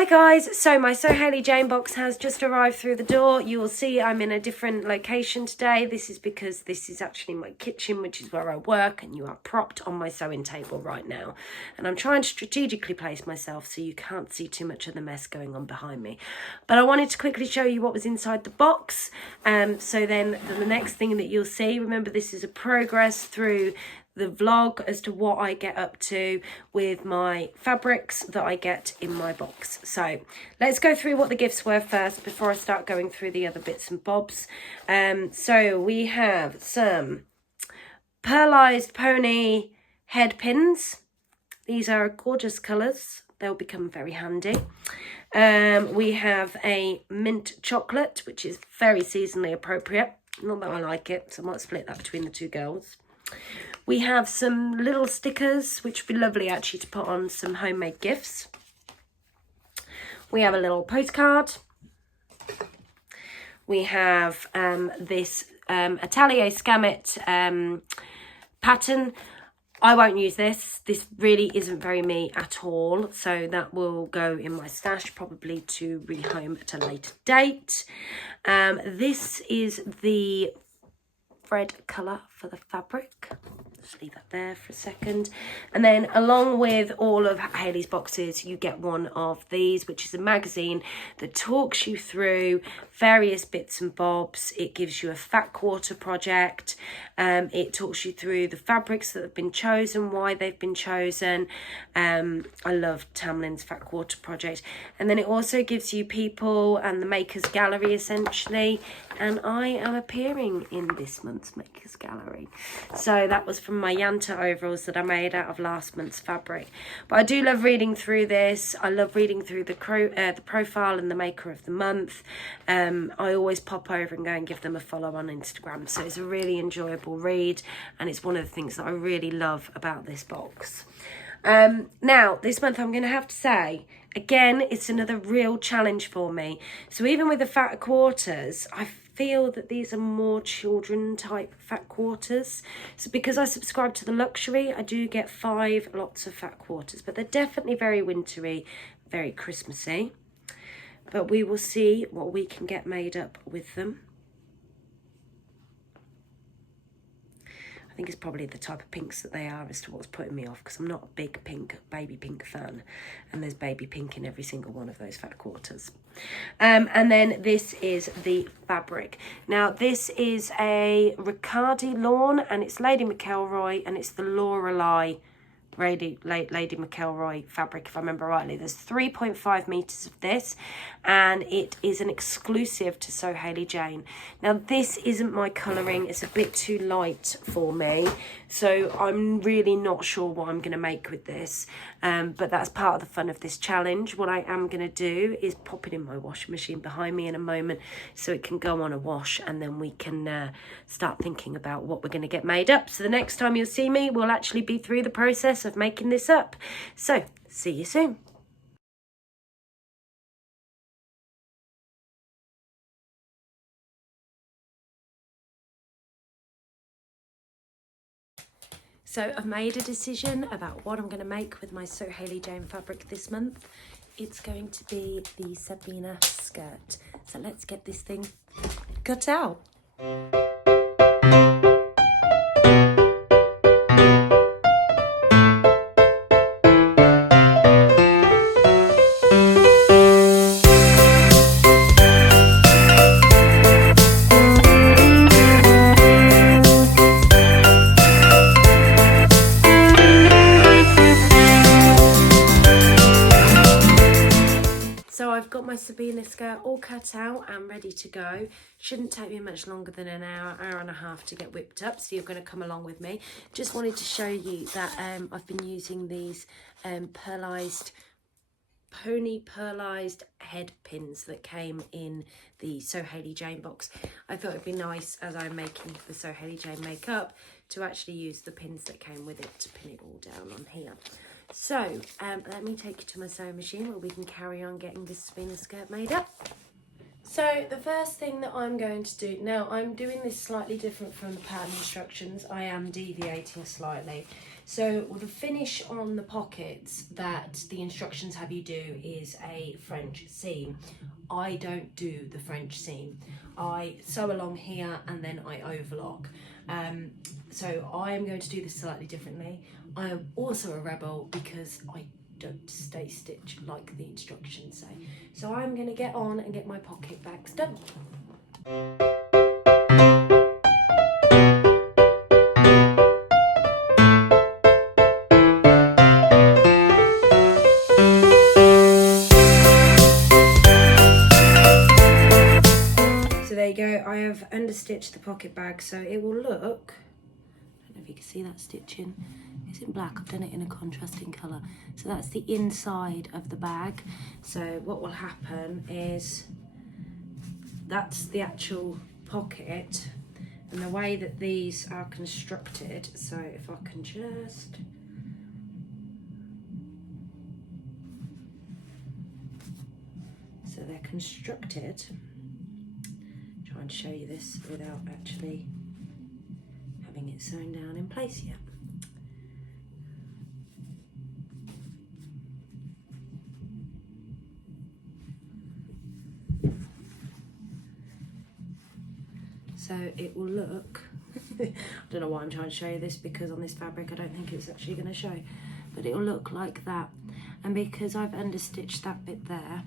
Hi guys, so my So Hayley Jane box has just arrived through the door. You will see I'm in a different location today. This is because this is actually my kitchen, which is where I work, and you are propped on my sewing table right now. And I'm trying to strategically place myself so you can't see too much of the mess going on behind me. But I wanted to quickly show you what was inside the box. So then the next thing that you'll see, remember this is a progress through the vlog as to what I get up to with my fabrics that I get in my box. So let's go through what the gifts were first before I start going through the other bits and bobs. So we have some pearlized pony head pins. These are gorgeous colours. They'll become very handy. We have a mint chocolate, which is very seasonally appropriate. Not that I like it, so I might split that between the two girls. We have some little stickers, which would be lovely actually to put on some homemade gifts. We have a little postcard. We have this Atelier Scamet pattern. I won't use this. This really isn't very me at all. So that will go in my stash, probably to rehome at a later date. This is the red colour for the fabric. Just leave that there for a second. And then along with all of Hayley's boxes, you get one of these, which is a magazine that talks you through various bits and bobs. It gives you a fat quarter project. It talks you through the fabrics that have been chosen, why they've been chosen. I love Tamlin's fat quarter project. And then it also gives you people and the Makers Gallery essentially. And I am appearing in this month's Makers Gallery. So that was from my Yanta overalls that I made out of last month's fabric. But I do love reading through this. I love reading through the profile and the maker of the month. I always pop over and go and give them a follow on Instagram. So it's a really enjoyable read, and it's one of the things that I really love about this box. Now, this month I'm going to have to say, again, it's another real challenge for me. So even with the fat quarters, I feel that these are more children type fat quarters. So because I subscribe to the luxury, I do get 5 lots of fat quarters, but they're definitely very wintry, very Christmassy. But we will see what we can get made up with them. I think it's probably the type of pinks that they are as to what's putting me off, because I'm not a big pink, baby pink fan, and there's baby pink in every single one of those fat quarters. And then this is the fabric. Now this is a Riccardi lawn, and it's Lady McElroy, and it's the Lorelei Lady McElroy fabric, if I remember rightly. There's 3.5 meters of this, and it is an exclusive to So Hayley Jane. Now this isn't my colouring, it's a bit too light for me, so I'm really not sure what I'm going to make with this, but that's part of the fun of this challenge. What I am going to do is pop it in my washing machine behind me in a moment so it can go on a wash, and then we can start thinking about what we're going to get made up. So the next time you'll see me, we'll actually be through the process of making this up. So see you soon. So I've made a decision about what I'm going to make with my So Hayley Jane fabric this month. It's going to be the Sabina skirt. So let's get this thing cut out. My Sabina skirt all cut out and ready to go. Shouldn't take me much longer than an hour and a half to get whipped up, so you're going to come along with me. Just wanted to show you that I've been using these pearlized head pins that came in the So Hayley Jane box. I thought it'd be nice, as I'm making the So Hayley Jane makeup, to actually use the pins that came with it to pin it all down on here. So let me take you to my sewing machine where we can carry on getting this Sabina skirt made up. So the first thing that I'm going to do, now I'm doing this slightly different from the pattern instructions, I am deviating slightly. So the finish on the pockets that the instructions have you do is a French seam. I don't do the French seam. I sew along here and then I overlock. So I am going to do this slightly differently. I am also a rebel because I don't stay stitch like the instructions say. So I'm going to get on and get my pocket bags done. So there you go, I have understitched the pocket bag so it will look, I don't know if you can see that stitching. It's in black, I've done it in a contrasting colour. So that's the inside of the bag. So what will happen is that's the actual pocket, and the way that these are constructed, so if I can just, so they're constructed, trying to show you this without actually having it sewn down in place yet. So it will look, I don't know why I'm trying to show you this, because on this fabric I don't think it's actually going to show, but it will look like that. And because I've understitched that bit there,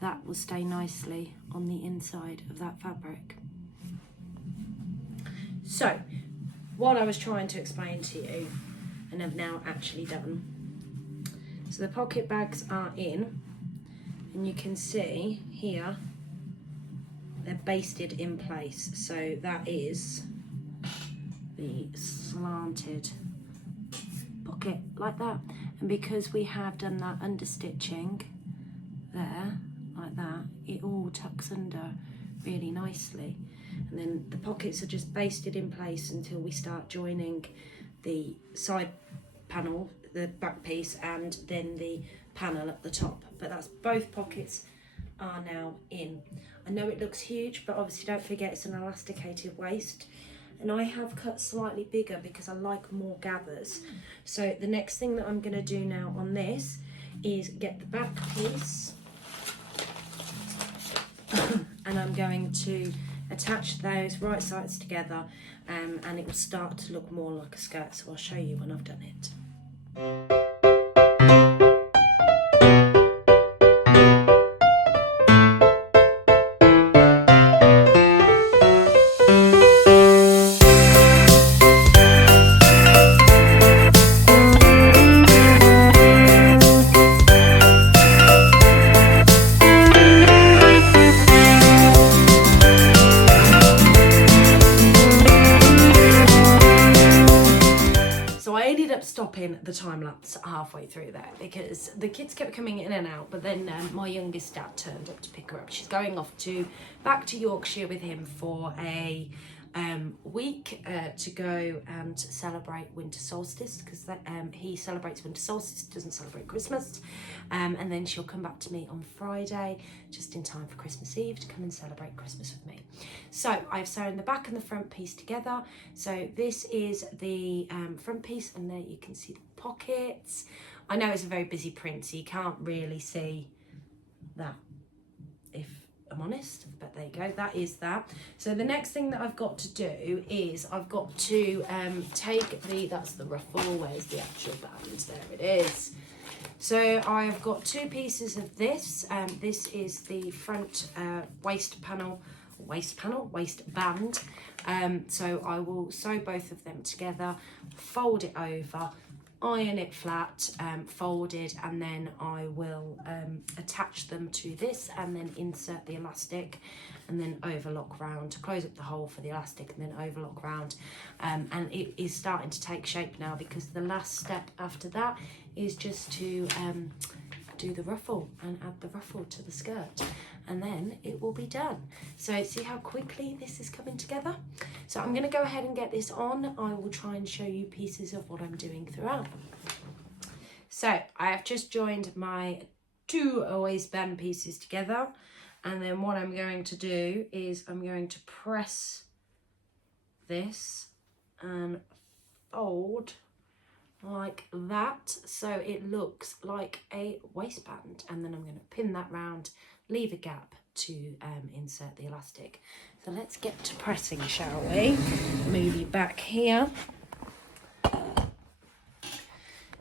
that will stay nicely on the inside of that fabric. So what I was trying to explain to you, and have now actually done, so the pocket bags are in, and you can see here they're basted in place, so that is the slanted pocket like that. And because we have done that understitching there like that, it all tucks under really nicely, and then the pockets are just basted in place until we start joining the side panel, the back piece, and then the panel at the top. But that's both pockets are now in. I know it looks huge, but obviously don't forget it's an elasticated waist, and I have cut slightly bigger because I like more gathers. So the next thing that I'm going to do now on this is get the back piece and I'm going to attach those right sides together, and it will start to look more like a skirt, so I'll show you when I've done it. Stopping the time lapse halfway through there because the kids kept coming in and out, but then my youngest dad turned up to pick her up. She's going off back to Yorkshire with him for a week to go and celebrate winter solstice, because he celebrates winter solstice, doesn't celebrate Christmas, and then she'll come back to me on Friday just in time for Christmas Eve to come and celebrate Christmas with me. So I've sewn the back and the front piece together. So this is the front piece, and there you can see the pockets. I know it's a very busy print, so you can't really see that if I'm honest, but there you go, that is that. So the next thing that I've got to do is I've got to take that's the ruffle, where's the actual band, there it is. So I've got two pieces of this, this is the front waistband, so I will sew both of them together, fold it over, iron it flat, folded, and then I will attach them to this and then insert the elastic and then overlock round, close up the hole for the elastic and then overlock round. And it is starting to take shape now, because the last step after that is just to do the ruffle and add the ruffle to the skirt, and then it will be done. So see how quickly this is coming together. So I'm going to go ahead and get this on. I will try and show you pieces of what I'm doing throughout. So I have just joined my two waistband pieces together. And then what I'm going to do is I'm going to press this and fold like that, so it looks like a waistband. And then I'm going to pin that round, leave a gap to insert the elastic. So let's get to pressing, shall we? Move you back here.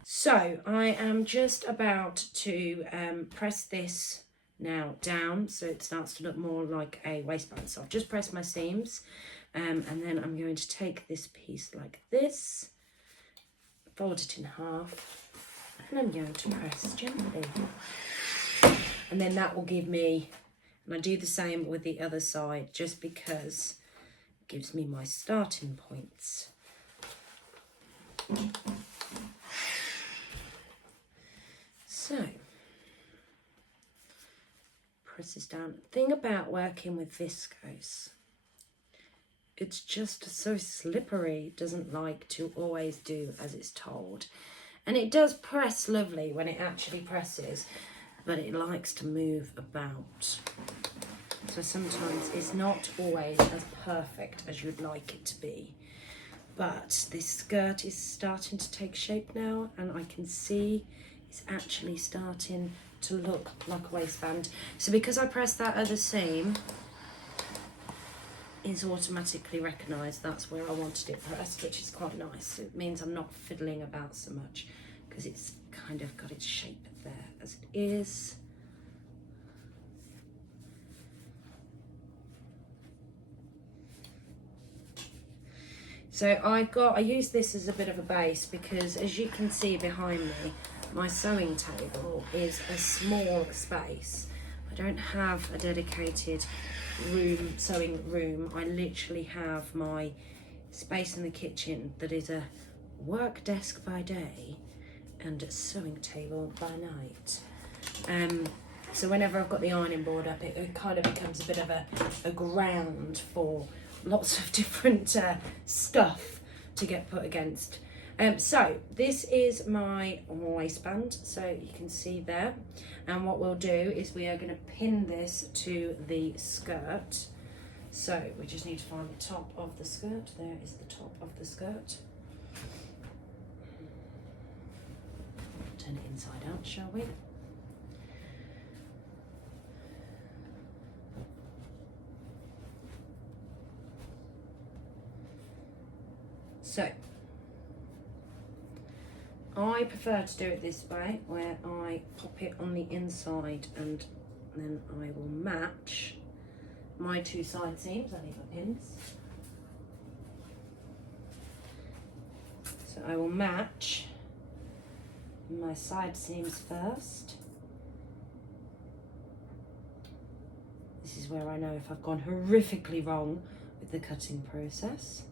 So I am just about to press this now down so it starts to look more like a waistband. So I've just pressed my seams, and then I'm going to take this piece like this, fold it in half, and I'm going to press gently. And then that will give me, and I do the same with the other side just because it gives me my starting points. So, press this down. The thing about working with viscose, it's just so slippery, it doesn't like to always do as it's told. And it does press lovely when it actually presses, but it likes to move about. So sometimes it's not always as perfect as you'd like it to be. But this skirt is starting to take shape now, and I can see it's actually starting to look like a waistband. So because I pressed that other seam, it's automatically recognised that's where I wanted it pressed, which is quite nice. It means I'm not fiddling about so much because it's kind of got its shape there as it is. So I use this as a bit of a base because, as you can see behind me, my sewing table is a small space. I don't have a dedicated sewing room. I literally have my space in the kitchen that is a work desk by day and a sewing table by night. So whenever I've got the ironing board up, it kind of becomes a bit of a ground for lots of different stuff to get put against. So this is my waistband, so you can see there. And what we'll do is we are going to pin this to the skirt. So we just need to find the top of the skirt. There is the top of the skirt. Turn it inside out, shall we? So I prefer to do it this way, where I pop it on the inside and then I will match my two side seams. I need my pins. So I will match my side seams first. This is where I know if I've gone horrifically wrong with the cutting process.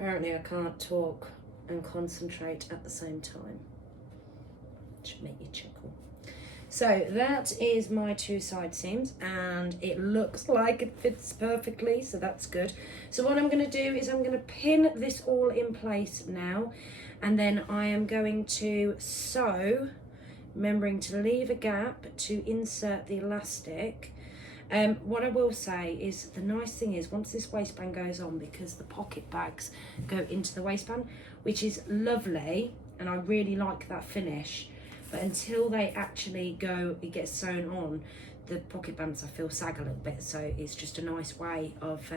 Apparently I can't talk and concentrate at the same time. Should make you chuckle. So that is my two side seams and it looks like it fits perfectly, so that's good. So what I'm going to do is I'm going to pin this all in place now, and then I am going to sew, remembering to leave a gap to insert the elastic. What I will say is the nice thing is once this waistband goes on, because the pocket bags go into the waistband, which is lovely and I really like that finish, but until they actually go, it gets sewn on, the pocket bands I feel sag a little bit, so it's just a nice way of,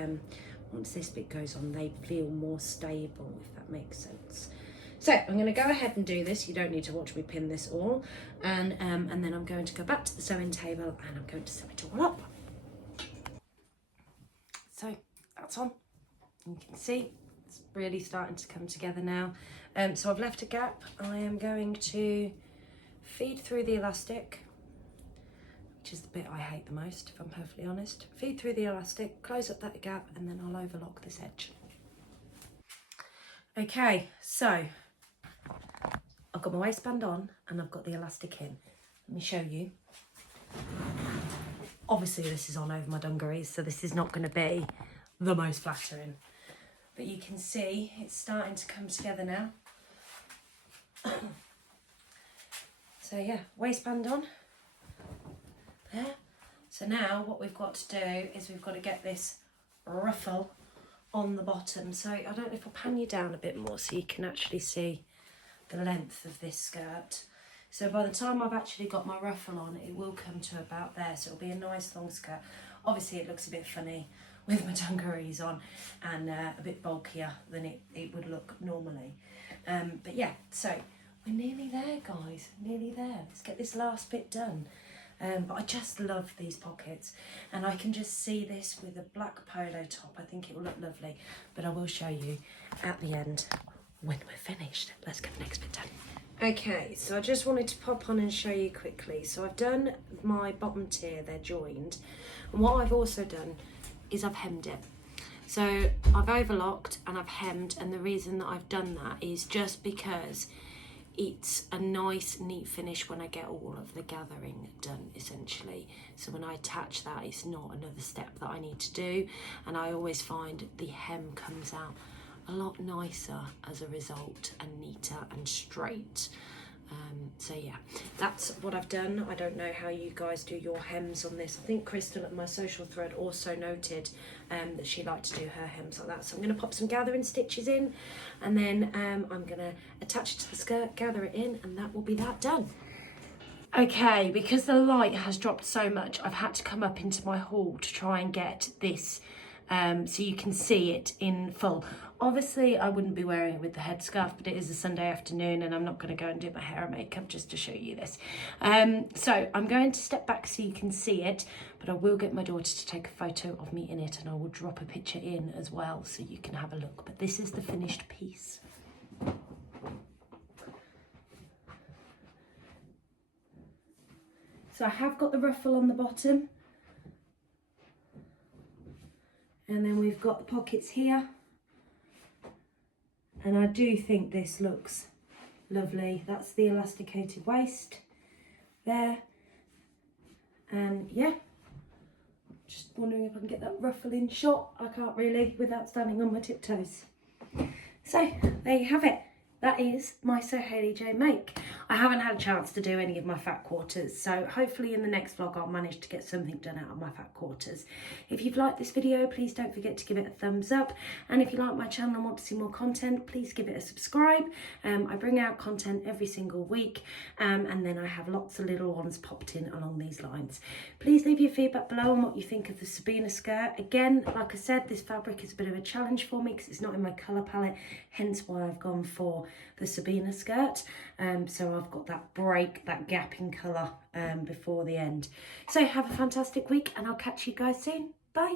once this bit goes on, they feel more stable, if that makes sense. So I'm going to go ahead and do this. You don't need to watch me pin this all, and then I'm going to go back to the sewing table and I'm going to sew it all up. So that's on. You can see it's really starting to come together now. So I've left a gap. I am going to feed through the elastic, which is the bit I hate the most, if I'm perfectly honest. Feed through the elastic, close up that gap, and then I'll overlock this edge. Okay, so I've got my waistband on and I've got the elastic in. Let me show you. Obviously this is on over my dungarees, so this is not going to be the most flattering. But you can see it's starting to come together now. So yeah, waistband on. There. So now what we've got to do is we've got to get this ruffle on the bottom. So I don't know if I'll pan you down a bit more so you can actually see the length of this skirt. So by the time I've actually got my ruffle on, it will come to about there. So it'll be a nice long skirt. Obviously it looks a bit funny with my dungarees on and a bit bulkier than it would look normally. But yeah, so we're nearly there, guys, nearly there. Let's get this last bit done. But I just love these pockets, and I can just see this with a black polo top. I think it will look lovely, but I will show you at the end when we're finished. Let's get the next bit done. Okay, so I just wanted to pop on and show you quickly. So I've done my bottom tier, they're joined, and what I've also done is I've hemmed it. So I've overlocked and I've hemmed, and the reason that I've done that is just because it's a nice neat finish when I get all of the gathering done, essentially. So when I attach that, it's not another step that I need to do, and I always find the hem comes out a lot nicer as a result, and neater and straight. So yeah, that's what I've done. I don't know how you guys do your hems on this. I think Crystal at my social thread also noted that she liked to do her hems like that. So I'm going to pop some gathering stitches in, and then I'm going to attach it to the skirt, gather it in, and that will be that done. Okay, because the light has dropped so much, I've had to come up into my hall to try and get this so you can see it in full. Obviously, I wouldn't be wearing it with the headscarf, but it is a Sunday afternoon and I'm not going to go and do my hair and makeup just to show you this. So I'm going to step back so you can see it, but I will get my daughter to take a photo of me in it, and I will drop a picture in as well so you can have a look. But this is the finished piece. So I have got the ruffle on the bottom, and then we've got the pockets here, and I do think this looks lovely. That's the elasticated waist there, and yeah, just wondering if I can get that ruffle in shot. I can't really without standing on my tiptoes. So there you have it. That is my Sir Hayley Jane make. I haven't had a chance to do any of my fat quarters, so hopefully in the next vlog I'll manage to get something done out of my fat quarters. If you've liked this video, please don't forget to give it a thumbs up, and if you like my channel and want to see more content, please give it a subscribe. I bring out content every single week, and then I have lots of little ones popped in along these lines. Please leave your feedback below on what you think of the Sabina skirt. Again, like I said, this fabric is a bit of a challenge for me because it's not in my colour palette, hence why I've gone for the Sabina skirt. So I've got that break, that gap in colour before the end. So have a fantastic week, and I'll catch you guys soon. Bye.